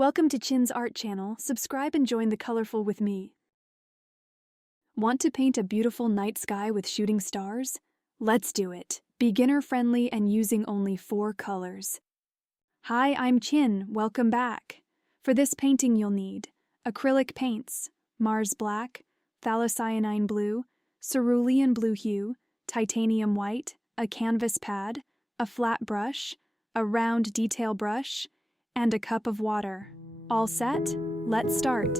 Welcome to Chin's Art Channel. Subscribe and join the colorful with me. Want to paint a beautiful night sky with shooting stars? Let's do it. Beginner-friendly and using only 4 colors. Hi, I'm Chin. Welcome back. For this painting you'll need acrylic paints, Mars black, phthalocyanine blue, cerulean blue hue, titanium white, a canvas pad, a flat brush, a round detail brush, and a cup of water. All set? Let's start.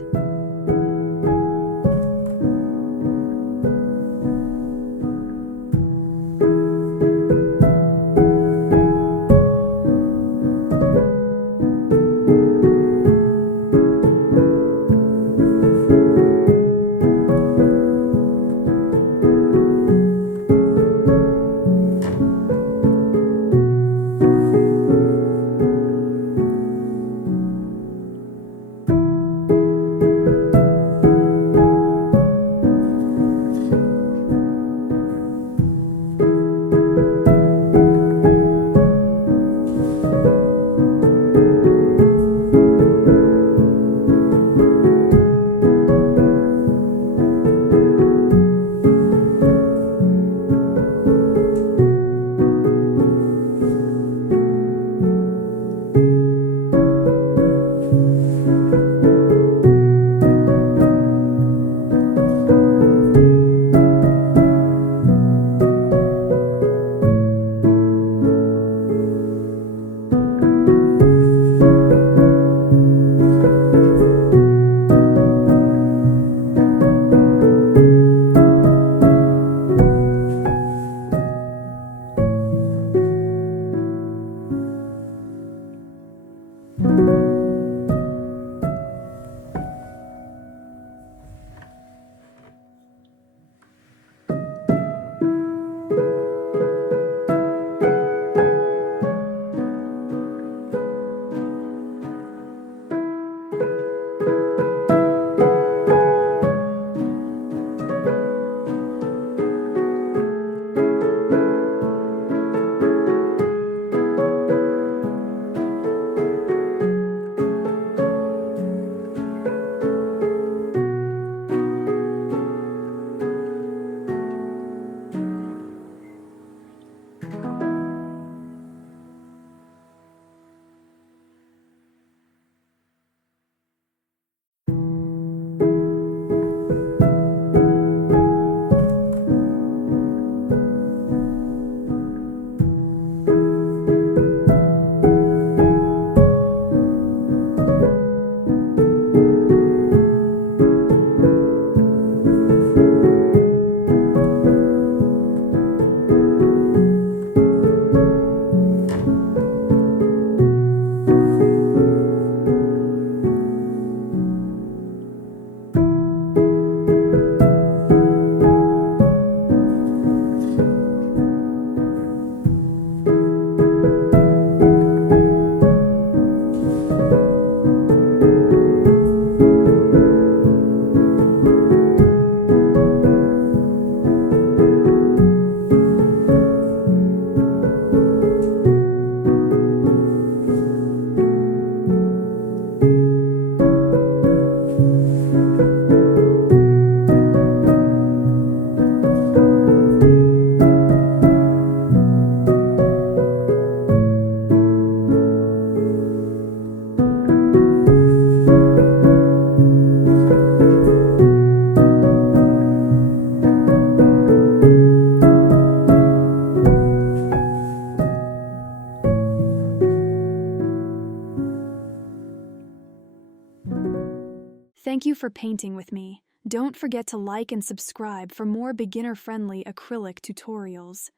Thank you for painting with me. Don't forget to like and subscribe for more beginner-friendly acrylic tutorials.